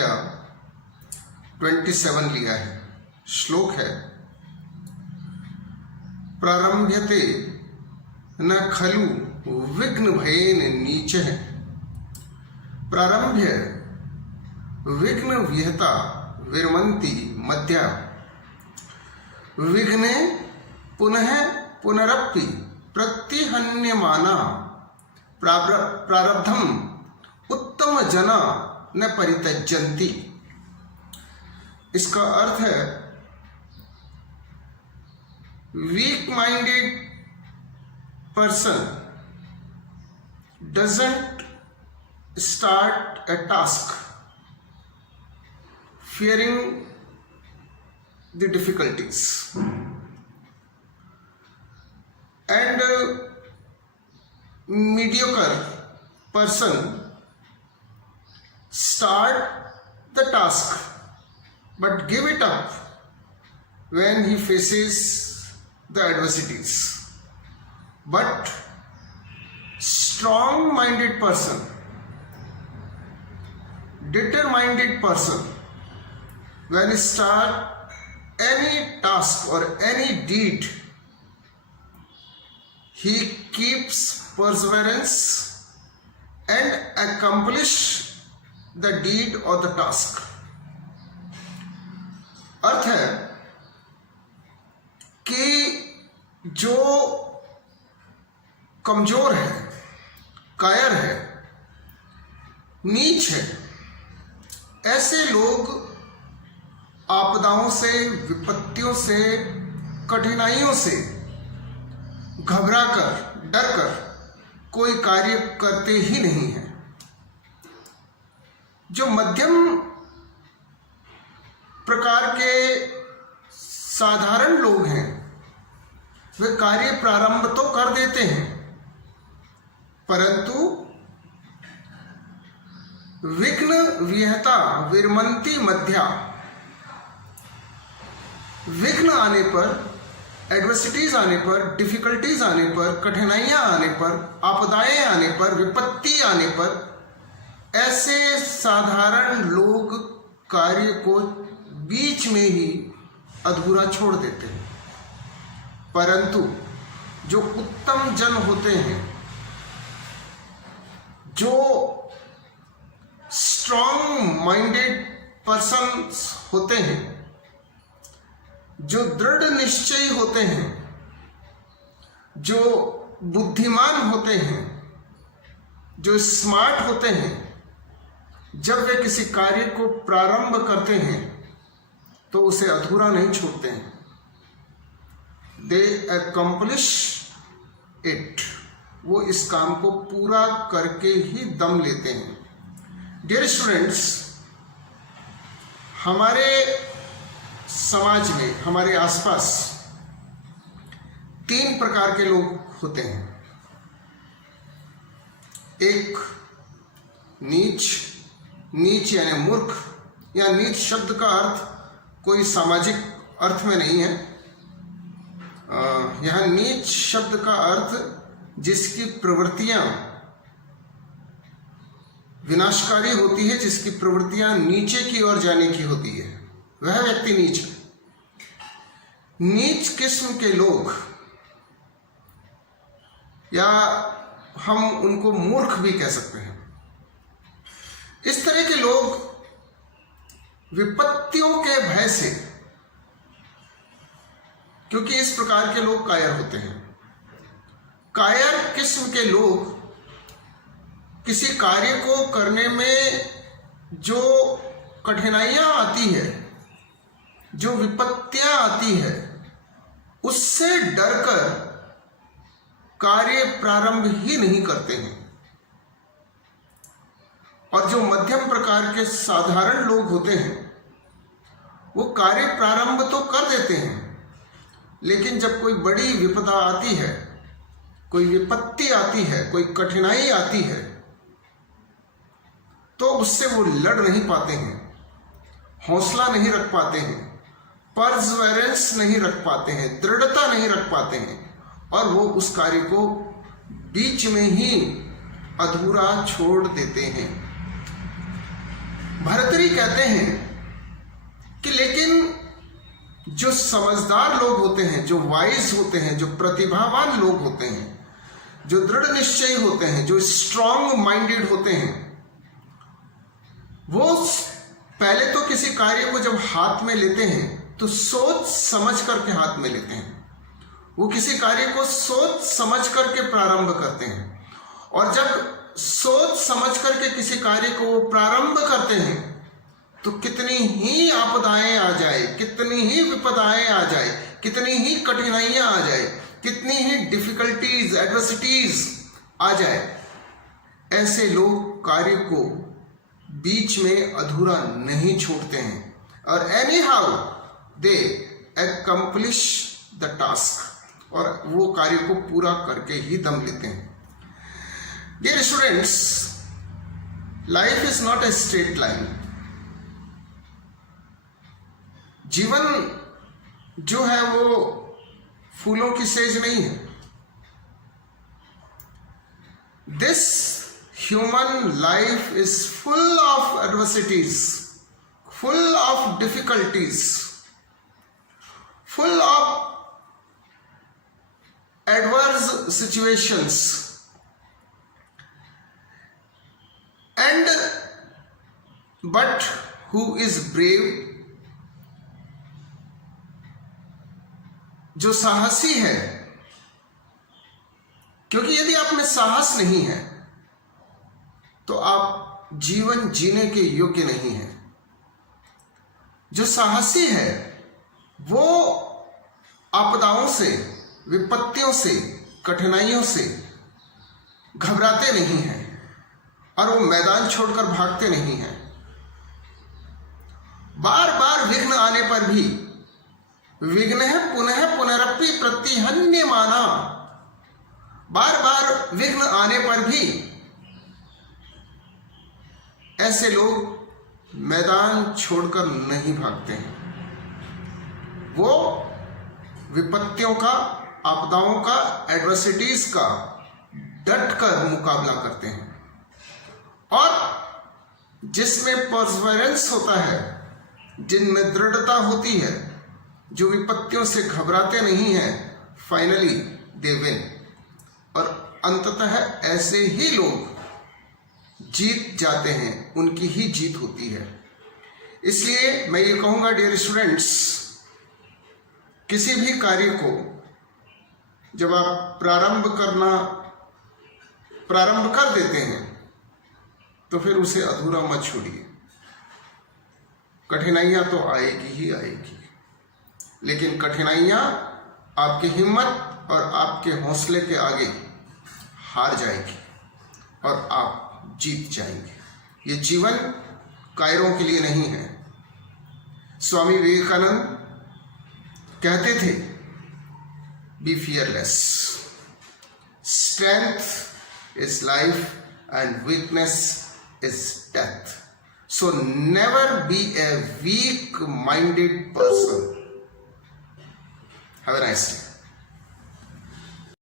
संख्या 27 लिया है। श्लोक है, प्रारंभ्यते न खलु विघ्न भयेन नीचः। प्रारंभ्य विघ्न विहता विरमन्ति मध्या। विघ्ने पुनः पुनरपि प्रतिहन्यमाना। प्रारब्धम उत्तम जना न परित्यजन्ति। इसका अर्थ है, weak minded person doesn't start a task fearing the difficulties, and mediocre person start the task but give it up when he faces the adversities. But strong minded person, determined person, when he start any task or any deed, he keeps perseverance and accomplish the deed or the task. अर्थ है कि जो कमजोर है, कायर है, नीच है, ऐसे लोग आपदाओं से, विपत्तियों से, कठिनाइयों से घबराकर, डरकर कोई कार्य करते ही नहीं है। जो मध्यम प्रकार के साधारण लोग हैं, वे कार्य प्रारंभ तो कर देते हैं, परंतु विघ्न विहता विरमन्ति मध्या। विघ्न आने पर, एडवर्सिटीज आने पर, डिफिकल्टीज आने पर, कठिनाइयां आने पर, आपदाएं आने पर, विपत्ति आने पर, ऐसे साधारण लोग कार्य को बीच में ही अधूरा छोड़ देते हैं। परंतु जो उत्तम जन होते हैं, जो स्ट्रॉन्ग माइंडेड पर्सन्स होते हैं, जो दृढ़ निश्चयी होते हैं, जो बुद्धिमान होते हैं, जो स्मार्ट होते हैं, जब वे किसी कार्य को प्रारंभ करते हैं तो उसे अधूरा नहीं छोड़ते हैं। दे accomplish it। वो इस काम को पूरा करके ही दम लेते हैं। डियर स्टूडेंट्स, हमारे समाज में, हमारे आसपास 3 प्रकार के लोग होते हैं। एक नीच यानी मूर्ख, या नीच शब्द का अर्थ कोई सामाजिक अर्थ में नहीं है। यह नीच शब्द का अर्थ जिसकी प्रवृत्तियां विनाशकारी होती है, जिसकी प्रवृत्तियां नीचे की ओर जाने की होती है, वह व्यक्ति नीच है। नीच किस्म के लोग, या हम उनको मूर्ख भी कह सकते हैं, इस तरह के लोग विपत्तियों के भय से, क्योंकि इस प्रकार के लोग कायर होते हैं। कायर किस्म के लोग किसी कार्य को करने में जो कठिनाइयां आती है, जो विपत्तियां आती है, उससे डरकर कार्य प्रारंभ ही नहीं करते हैं। और जो मध्यम प्रकार के साधारण लोग होते हैं, वो कार्य प्रारंभ तो कर देते हैं, लेकिन जब कोई बड़ी विपदा आती है, कोई विपत्ति आती है, कोई कठिनाई आती है, तो उससे वो लड़ नहीं पाते हैं, हौसला नहीं रख पाते हैं, परसेवरेंस नहीं रख पाते हैं, दृढ़ता नहीं रख पाते हैं, और वो उस कार्य को बीच में ही अधूरा छोड़ देते हैं। भर्तृहरि कहते हैं कि लेकिन जो समझदार लोग होते हैं, जो वाइज होते हैं, जो प्रतिभावान लोग होते हैं, जो दृढ़ निश्चयी होते हैं, जो स्ट्रांग माइंडेड होते हैं, वो पहले तो किसी कार्य को जब हाथ में लेते हैं तो सोच समझ करके हाथ में लेते हैं। वो किसी कार्य को सोच समझ करके प्रारंभ करते हैं, और जब सोच समझ करके किसी कार्य को प्रारंभ करते हैं तो कितनी ही आपदाएं आ जाए, कितनी ही विपदाएं आ जाए, कितनी ही कठिनाइयां आ जाए, कितनी ही डिफिकल्टीज, एडवर्सिटीज आ जाए, ऐसे लोग कार्य को बीच में अधूरा नहीं छोड़ते हैं, और any how they accomplish the task, और वो कार्य को पूरा करके ही दम लेते हैं। Dear students, life is not a straight line. जीवन जो है वो फूलों की सेज नहीं है। This human life is full of adversities, full of difficulties, full of adverse situations, and but who is brave, जो साहसी है, क्योंकि यदि आप में साहस नहीं है तो आप जीवन जीने के योग्य नहीं हैं। जो साहसी है वो आपदाओं से, विपत्तियों से, कठिनाइयों से घबराते नहीं हैं, और वो मैदान छोड़कर भागते नहीं हैं। बार बार विघ्न आने पर भी विघ्न पुनः पुनरपि प्रतिहन्यमाना, बार बार विघ्न आने पर भी ऐसे लोग मैदान छोड़कर नहीं भागते हैं। वो विपत्तियों का, आपदाओं का, एडवर्सिटीज का डटकर मुकाबला करते हैं, और जिसमें परसेवरेंस होता है, जिनमें दृढ़ता होती है, जो विपत्तियों से घबराते नहीं हैं, फाइनली दे विन। और अंततः ऐसे ही लोग जीत जाते हैं, उनकी ही जीत होती है। इसलिए मैं ये कहूँगा डियर स्टूडेंट्स, किसी भी कार्य को जब आप प्रारंभ कर देते हैं तो फिर उसे अधूरा मत छोड़िए। कठिनाइयां तो आएगी ही आएगी, लेकिन कठिनाइयां आपकी हिम्मत और आपके हौसले के आगे हार जाएगी और आप जीत जाएंगे। ये जीवन कायरों के लिए नहीं है। स्वामी विवेकानंद कहते थे, be fearless, strength is life and weakness is death. So never be a weak-minded person. Have a nice day.